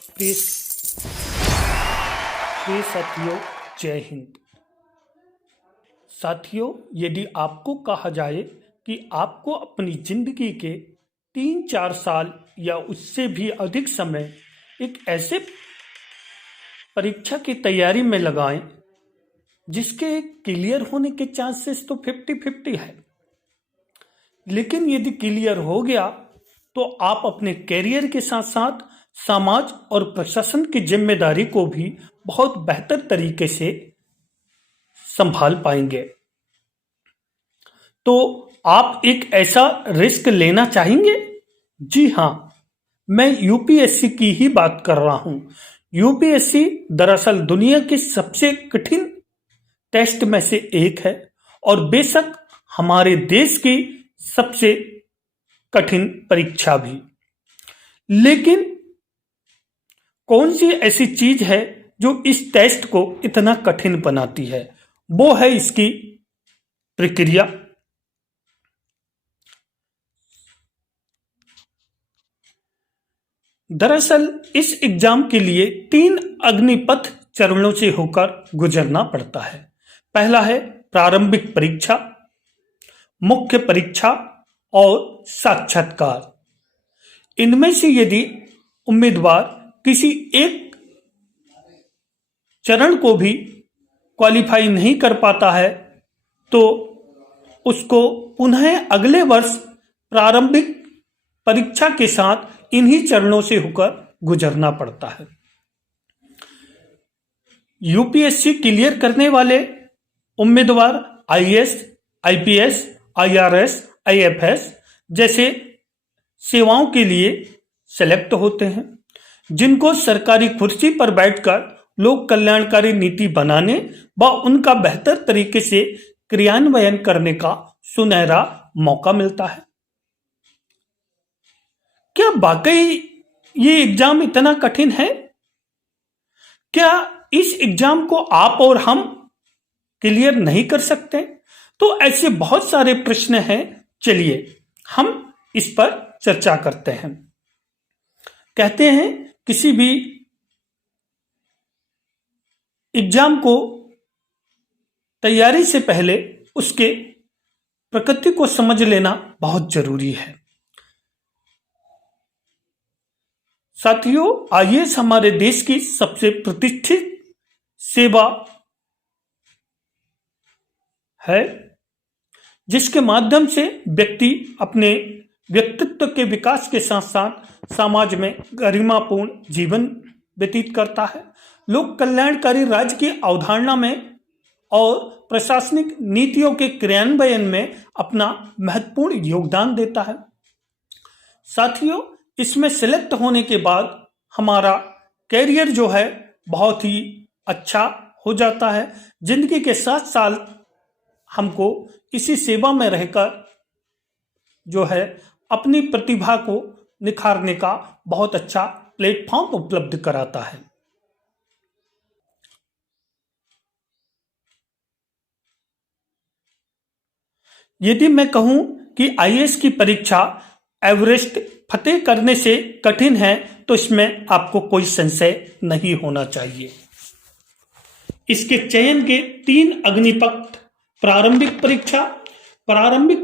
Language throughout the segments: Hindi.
प्रिय प्रिय साथियों, जय हिंद। साथियों, यदि आपको कहा जाए कि आपको अपनी जिंदगी के 3-4 साल या उससे भी अधिक समय एक ऐसे परीक्षा की तैयारी में लगाएं जिसके क्लियर होने के चांसेस तो 50-50 है, लेकिन यदि क्लियर हो गया तो आप अपने कैरियर के साथ साथ समाज और प्रशासन की जिम्मेदारी को भी बहुत बेहतर तरीके से संभाल पाएंगे। तो आप एक ऐसा रिस्क लेना चाहेंगे? जी हां, मैं यूपीएससी की ही बात कर रहा हूं। यूपीएससी दरअसल दुनिया के सबसे कठिन टेस्ट में से एक है और बेशक हमारे देश की सबसे कठिन परीक्षा भी। लेकिन कौन सी ऐसी चीज है जो इस टेस्ट को इतना कठिन बनाती है? वो है इसकी प्रक्रिया। दरअसल इस एग्जाम के लिए 3 अग्निपथ चरणों से होकर गुजरना पड़ता है। पहला है प्रारंभिक परीक्षा, मुख्य परीक्षा और साक्षात्कार। इनमें से यदि उम्मीदवार किसी एक चरण को भी क्वालिफाई नहीं कर पाता है तो उसको पुनः अगले वर्ष प्रारंभिक परीक्षा के साथ इन्हीं चरणों से होकर गुजरना पड़ता है। यूपीएससी क्लियर करने वाले उम्मीदवार आईएएस, आईपीएस, आईआरएस, आईएफएस जैसे सेवाओं के लिए सेलेक्ट होते हैं, जिनको सरकारी कुर्सी पर बैठकर लोक कल्याणकारी नीति बनाने व उनका बेहतर तरीके से क्रियान्वयन करने का सुनहरा मौका मिलता है। क्या वाकई ये एग्जाम इतना कठिन है? क्या इस एग्जाम को आप और हम क्लियर नहीं कर सकते? तो ऐसे बहुत सारे प्रश्न हैं, चलिए हम इस पर चर्चा करते हैं। कहते हैं किसी भी एग्जाम को तैयारी से पहले उसके प्रकृति को समझ लेना बहुत जरूरी है। साथियों, आईएएस हमारे देश की सबसे प्रतिष्ठित सेवा है, जिसके माध्यम से व्यक्ति अपने व्यक्तित्व के विकास के साथ साथ समाज में गरिमापूर्ण जीवन व्यतीत करता है, लोक कल्याणकारी राज्य की अवधारणा में और प्रशासनिक नीतियों के क्रियान्वयन में अपना महत्वपूर्ण योगदान देता है। साथियों, इसमें सिलेक्ट होने के बाद हमारा कैरियर जो है बहुत ही अच्छा हो जाता है। जिंदगी के 7 साल हमको इसी सेवा में रहकर जो है अपनी प्रतिभा को निखारने का बहुत अच्छा प्लेटफॉर्म उपलब्ध कराता है। यदि मैं कहूं कि आईएएस की परीक्षा एवरेस्ट फतेह करने से कठिन है तो इसमें आपको कोई संशय नहीं होना चाहिए। इसके चयन के 3 अग्निपथ प्रारंभिक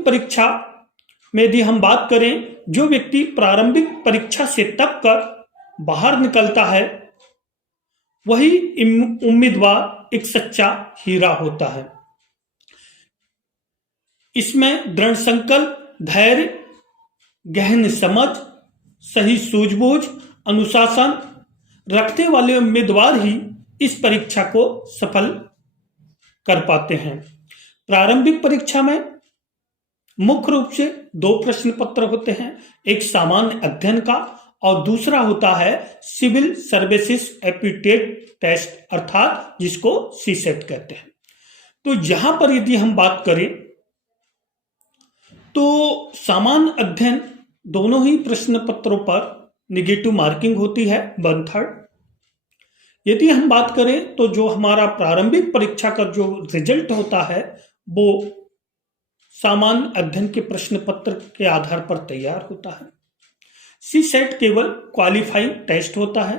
परीक्षा में यदि हम बात करें, जो व्यक्ति प्रारंभिक परीक्षा से तप कर बाहर निकलता है वही उम्मीदवार एक सच्चा हीरा होता है। इसमें दृढ़ संकल्प, धैर्य, गहन समझ, सही सूझबूझ, अनुशासन रखने वाले उम्मीदवार ही इस परीक्षा को सफल कर पाते हैं। प्रारंभिक परीक्षा में मुख्य रूप से 2 प्रश्न पत्र होते हैं, एक सामान्य अध्ययन का और दूसरा होता है सिविल सर्विसेज एप्टीट्यूड टेस्ट, अर्थात जिसको सीसेट कहते हैं। तो यहां पर यदि हम बात करें तो सामान्य अध्ययन दोनों ही प्रश्न पत्रों पर निगेटिव मार्किंग होती है 1/3। यदि हम बात करें तो जो हमारा प्रारंभिक परीक्षा का जो रिजल्ट होता है वो सामान्य अध्ययन के प्रश्न पत्र के आधार पर तैयार होता है। सी सेट केवल क्वालिफाइंग टेस्ट होता है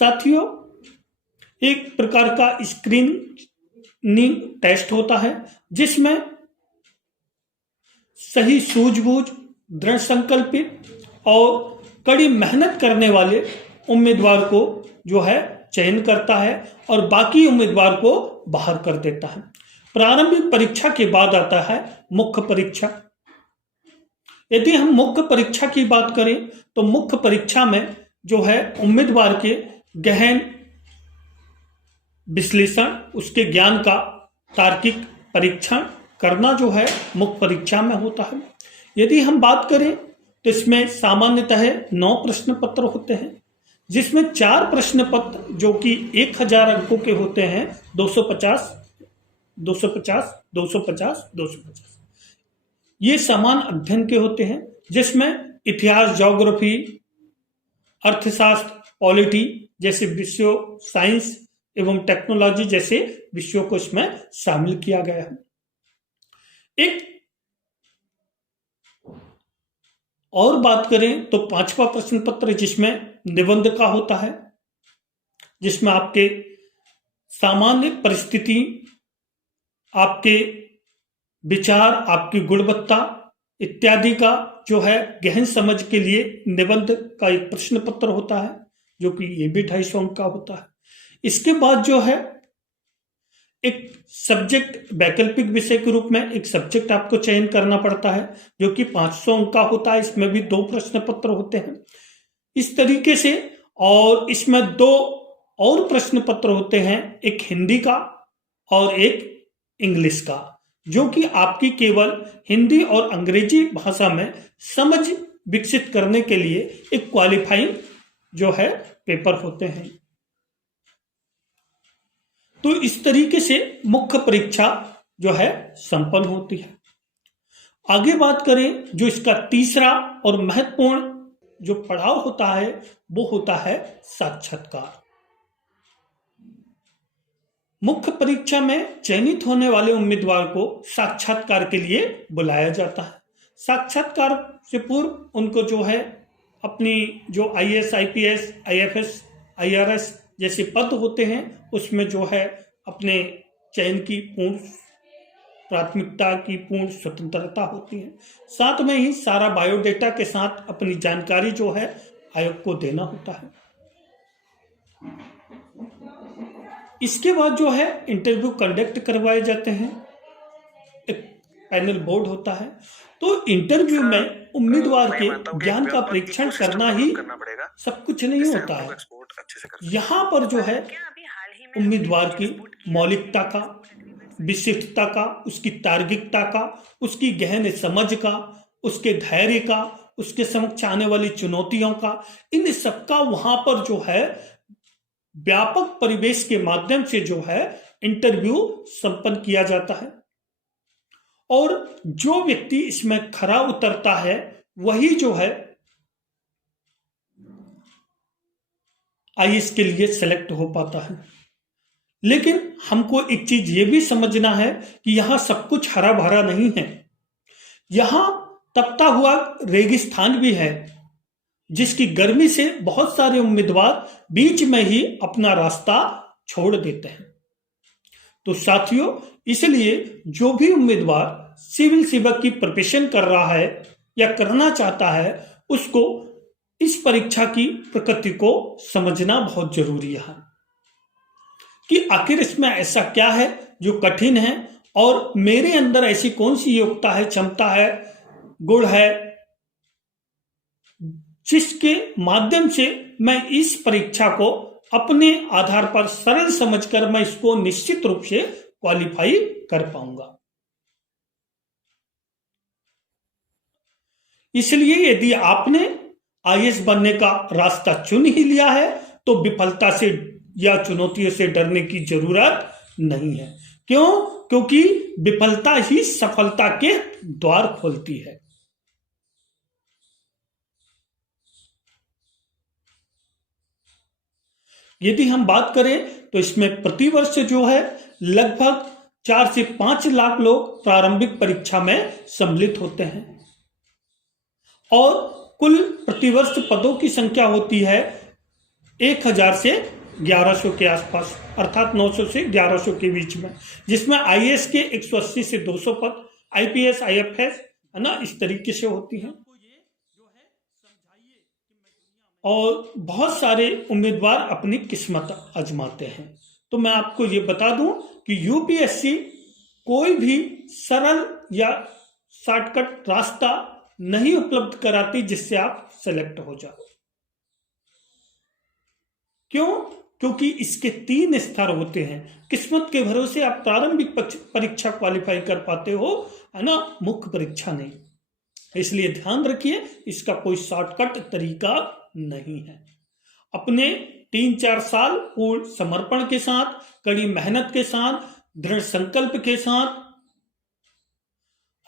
साथियों, एक प्रकार का स्क्रीनिंग टेस्ट होता है जिसमें सही सूझबूझ, दृढ़ संकल्पित और कड़ी मेहनत करने वाले उम्मीदवार को जो है चयन करता है और बाकी उम्मीदवार को बाहर कर देता है। प्रारंभिक परीक्षा के बाद आता है मुख्य परीक्षा। यदि हम मुख्य परीक्षा की बात करें तो मुख्य परीक्षा में जो है उम्मीदवार के गहन विश्लेषण, उसके ज्ञान का तार्किक परीक्षण करना जो है मुख्य परीक्षा में होता है। यदि हम बात करें तो इसमें सामान्यतः 9 प्रश्न पत्र होते हैं, जिसमें 4 प्रश्न पत्र जो कि 1000 अंकों के होते हैं, 250, 250, 250, 250, ये समान अध्ययन के होते हैं, जिसमें इतिहास, ज्योग्राफी, अर्थशास्त्र, पॉलिटी जैसे विषयों, साइंस एवं टेक्नोलॉजी जैसे विषयों को इसमें शामिल किया गया है। एक और बात करें तो 5वां प्रश्न पत्र जिसमें निबंध का होता है, जिसमें आपके सामान्य परिस्थिति, आपके विचार, आपकी गुणवत्ता इत्यादि का जो है गहन समझ के लिए निबंध का एक प्रश्न पत्र होता है, जो कि ये भी 250 अंक का होता है। इसके बाद जो है एक सब्जेक्ट, वैकल्पिक विषय के रूप में एक सब्जेक्ट आपको चयन करना पड़ता है, जो कि 500 अंक का होता है। इसमें भी 2 प्रश्न पत्र होते हैं इस तरीके से, और इसमें 2 और प्रश्न पत्र होते हैं, एक हिंदी का और एक इंग्लिश का, जो कि आपकी केवल हिंदी और अंग्रेजी भाषा में समझ विकसित करने के लिए एक क्वालिफाइंग जो है पेपर होते हैं। तो इस तरीके से मुख्य परीक्षा जो है संपन्न होती है। आगे बात करें, जो इसका तीसरा और महत्वपूर्ण जो पड़ाव होता है वो होता है साक्षात्कार। मुख्य परीक्षा में चयनित होने वाले उम्मीदवार को साक्षात्कार के लिए बुलाया जाता है। साक्षात्कार से पूर्व उनको जो है अपनी जो IAS, IPS, IFS, IRS जैसे पद होते हैं उसमें जो है अपने चयन की पूर्ण प्राथमिकता की पूर्ण स्वतंत्रता होती है। साथ में ही सारा बायोडेटा के साथ अपनी जानकारी जो है आयोग को देना होता है। इसके बाद जो है इंटरव्यू कंडक्ट करवाए जाते हैं, एक पैनल बोर्ड होता है। तो इंटरव्यू में उम्मीदवार के ज्ञान का परीक्षण करना ही सब कुछ नहीं होता है। यहाँ पर जो है उम्मीदवार की मौलिकता का, विशिष्टता का, उसकी तार्किकता का, उसकी गहन समझ का, उसके धैर्य का, उसके समक्ष आने वाली चुनौतियों का, इन सबका वहां पर जो है व्यापक परिवेश के माध्यम से जो है इंटरव्यू संपन्न किया जाता है। और जो व्यक्ति इसमें खरा उतरता है वही जो है IAS के लिए सेलेक्ट हो पाता है। लेकिन हमको एक चीज ये भी समझना है कि यहां सब कुछ हरा भरा नहीं है। यहां तपता हुआ रेगिस्तान भी है, जिसकी गर्मी से बहुत सारे उम्मीदवार बीच में ही अपना रास्ता छोड़ देते हैं। तो साथियों, इसलिए जो भी उम्मीदवार सिविल सेवक की प्रिपरेशन कर रहा है या करना चाहता है, उसको इस परीक्षा की प्रकृति को समझना बहुत जरूरी है कि आखिर इसमें ऐसा क्या है जो कठिन है और मेरे अंदर ऐसी कौन सी योग्यता है, क्षमता है, गुण है, जिसके माध्यम से मैं इस परीक्षा को अपने आधार पर सरल समझकर मैं इसको निश्चित रूप से क्वालिफाई कर पाऊंगा। इसलिए यदि आपने IAS बनने का रास्ता चुन ही लिया है तो विफलता से या चुनौतियों से डरने की जरूरत नहीं है। क्यों? क्योंकि विफलता ही सफलता के द्वार खोलती है। यदि हम बात करें तो इसमें प्रतिवर्ष जो है लगभग 4 से 5 लाख लोग प्रारंभिक परीक्षा में सम्मिलित होते हैं और कुल प्रतिवर्ष पदों की संख्या होती है 1000 से 1100 के आसपास, अर्थात 900 से 1100 के बीच में, जिसमें आईएएस के 180 से 200 पद, आईपीएस, आईएफएस, है ना, इस तरीके से होती हैं। और बहुत सारे उम्मीदवार अपनी किस्मत आजमाते हैं। तो मैं आपको ये बता दूं कि यूपीएससी कोई भी सरल या शॉर्टकट रास्ता नहीं उपलब्ध कराती जिससे आप सेलेक्ट हो जाओ। क्यों? क्योंकि इसके 3 स्तर होते हैं। किस्मत के भरोसे आप प्रारंभिक परीक्षा क्वालिफाई कर पाते हो, है ना, मुख्य परीक्षा नहीं। इसलिए ध्यान रखिए, इसका कोई शॉर्टकट तरीका नहीं है। अपने 3-4 साल पूर्ण समर्पण के साथ, कड़ी मेहनत के साथ, दृढ़ संकल्प के साथ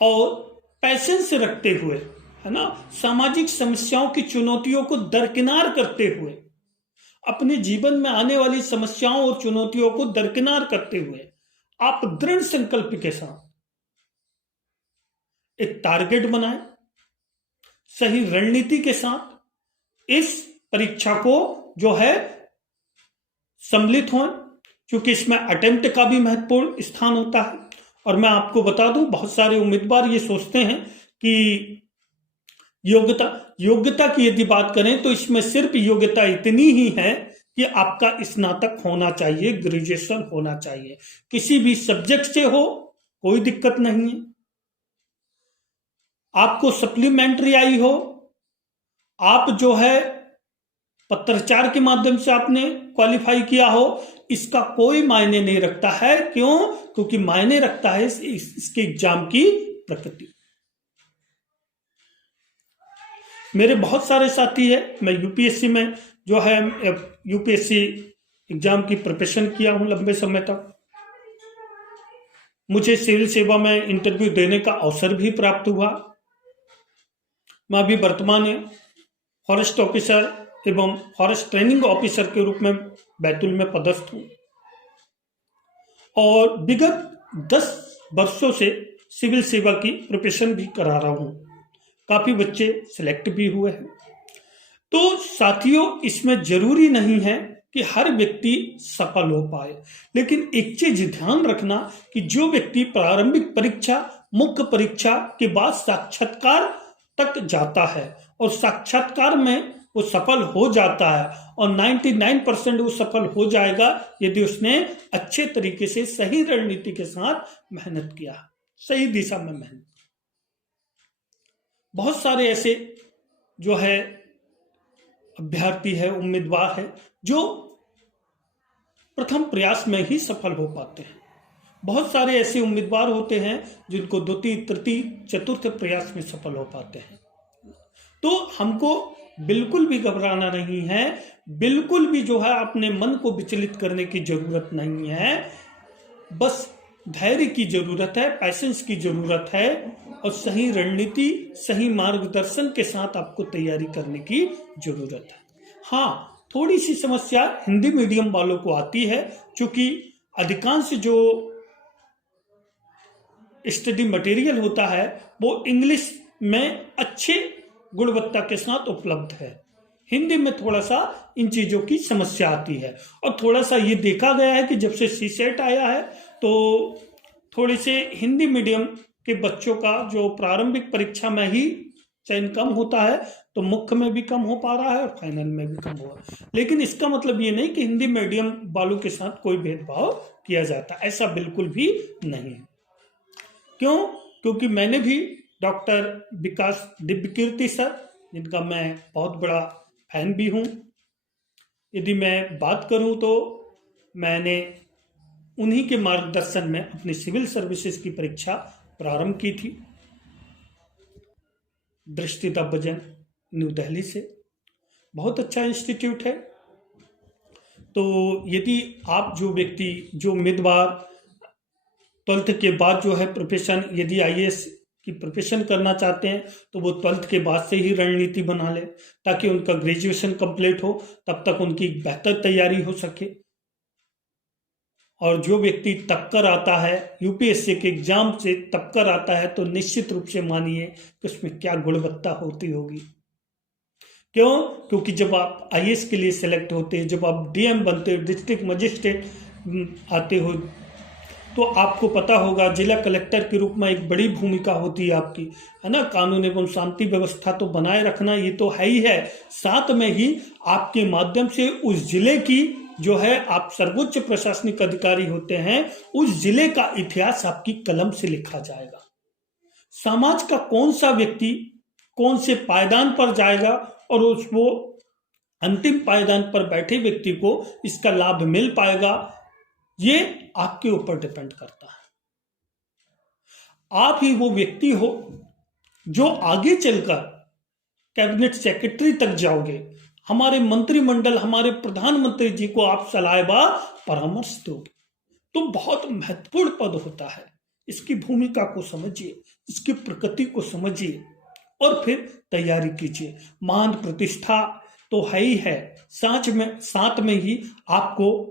और पैसेंस रखते हुए, है ना, सामाजिक समस्याओं की चुनौतियों को दरकिनार करते हुए, अपने जीवन में आने वाली समस्याओं और चुनौतियों को दरकिनार करते हुए आप दृढ़ संकल्प के साथ एक टारगेट बनाएं, सही रणनीति के साथ इस परीक्षा को जो है सम्मिलित हों, क्योंकि इसमें अटेम्प्ट का भी महत्वपूर्ण स्थान होता है। और मैं आपको बता दूं, बहुत सारे उम्मीदवार ये सोचते हैं कि योग्यता की यदि बात करें तो इसमें सिर्फ योग्यता इतनी ही है कि आपका स्नातक होना चाहिए, ग्रेजुएशन होना चाहिए, किसी भी सब्जेक्ट से हो, कोई दिक्कत नहीं है। आपको सप्लीमेंट्री आई हो, आप जो है पत्राचार के माध्यम से आपने क्वालिफाई किया हो, इसका कोई मायने नहीं रखता है। क्यों? क्योंकि मायने रखता है इसके एग्जाम की प्रकृति। मेरे बहुत सारे साथी है, मैं यूपीएससी में जो है यूपीएससी एग्जाम की प्रिपरेशन किया हूं लंबे समय तक। मुझे सिविल सेवा में इंटरव्यू देने का अवसर भी प्राप्त हुआ। मैं अभी वर्तमान में फॉरेस्ट ऑफिसर एवं फॉरेस्ट ट्रेनिंग ऑफिसर के रूप में बैतूल में पदस्थ हूं और विगत 10 वर्षों से सिविल सेवा की प्रिपरेशन भी करा रहा हूं। काफी बच्चे सिलेक्ट भी हुए हैं। तो साथियों, इसमें जरूरी नहीं है कि हर व्यक्ति सफल हो पाए, लेकिन एक चीज ध्यान रखना कि जो व्यक्ति प्रारंभिक परीक्षा, मुख्य परीक्षा के बाद साक्षात्कार तक जाता है और साक्षात्कार में वो सफल हो जाता है और 99% वो सफल हो जाएगा यदि उसने अच्छे तरीके से सही रणनीति के साथ मेहनत किया, सही दिशा में मेहनत। बहुत सारे ऐसे जो है अभ्यर्थी है, उम्मीदवार है, जो प्रथम प्रयास में ही सफल हो पाते हैं। बहुत सारे ऐसे उम्मीदवार होते हैं जिनको द्वितीय, तृतीय, चतुर्थ प्रयास में सफल हो पाते हैं। तो हमको बिल्कुल भी घबराना नहीं है, बिल्कुल भी जो है अपने मन को विचलित करने की जरूरत नहीं है। बस धैर्य की जरूरत है, पैसेंस की जरूरत है और सही रणनीति, सही मार्गदर्शन के साथ आपको तैयारी करने की जरूरत है। हाँ, थोड़ी सी समस्या हिंदी मीडियम वालों को आती है, क्योंकि अधिकांश जो स्टडी मटेरियल होता है वो इंग्लिश में अच्छे गुणवत्ता के साथ उपलब्ध है। हिंदी में थोड़ा सा इन चीजों की समस्या आती है और थोड़ा सा ये देखा गया है कि जब से सीसेट आया है तो थोड़ी से हिंदी मीडियम के बच्चों का जो प्रारंभिक परीक्षा में ही चयन कम होता है, तो मुख्य में भी कम हो पा रहा है और फाइनल में भी कम हुआ। लेकिन इसका मतलब ये नहीं कि हिंदी मीडियम वालों के साथ कोई भेदभाव किया जाता, ऐसा बिल्कुल भी नहीं है। क्यों? क्योंकि मैंने भी डॉक्टर विकास दिव्यकीर्ति सर, जिनका मैं बहुत बड़ा फैन भी हूँ, यदि मैं बात करूँ तो मैंने उन्हीं के मार्गदर्शन में अपनी सिविल सर्विसेज की परीक्षा प्रारंभ की थी, दृष्टि तबजन न्यू दिल्ली से। बहुत अच्छा इंस्टीट्यूट है। तो यदि आप जो व्यक्ति, जो उम्मीदवार 12th के बाद जो है प्रोफेशन, यदि आईएएस की प्रिपरेशन करना चाहते हैं तो वो 12th के बाद से ही रणनीति बना ले, ताकि उनका ग्रेजुएशन कंप्लीट हो, तब तक उनकी बेहतर तैयारी हो सके। और जो व्यक्ति तब कर आता है, यूपीएससी के एग्जाम से तब कर आता है, तो निश्चित रूप से मानिए कि उसमें क्या गुणवत्ता होती होगी। क्यों? क्योंकि जब आप आईएएस के लिए सेलेक्ट होते हैं, जब आप डीएम बनते हो, डिस्ट्रिक्ट मजिस्ट्रेट आते हो, तो आपको पता होगा जिला कलेक्टर के रूप में एक बड़ी भूमिका होती है आपकी, है ना। कानून एवं शांति व्यवस्था तो बनाए रखना ये तो है ही है, साथ में ही आपके माध्यम से उस जिले की जो है, आप सर्वोच्च प्रशासनिक अधिकारी होते हैं, उस जिले का इतिहास आपकी कलम से लिखा जाएगा। समाज का कौन सा व्यक्ति कौन से पायदान पर जाएगा और उसको अंतिम पायदान पर बैठे व्यक्ति को इसका लाभ मिल पाएगा, ये आपके ऊपर डिपेंड करता है। आप ही वो व्यक्ति हो जो आगे चलकर कैबिनेट सेक्रेटरी तक जाओगे, हमारे मंत्रिमंडल, हमारे प्रधानमंत्री जी को आप सलाह व परामर्श दोगे। तो बहुत महत्वपूर्ण पद होता है, इसकी भूमिका को समझिए, इसकी प्रकृति को समझिए और फिर तैयारी कीजिए। मान प्रतिष्ठा तो है ही है, साथ में ही आपको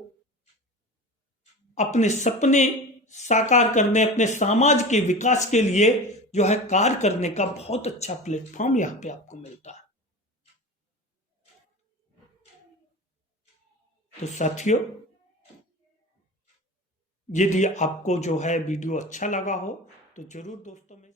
अपने सपने साकार करने, अपने समाज के विकास के लिए जो है कार्य करने का बहुत अच्छा प्लेटफॉर्म यहां पे आपको मिलता है। तो साथियों, यदि आपको जो है वीडियो अच्छा लगा हो तो जरूर दोस्तों में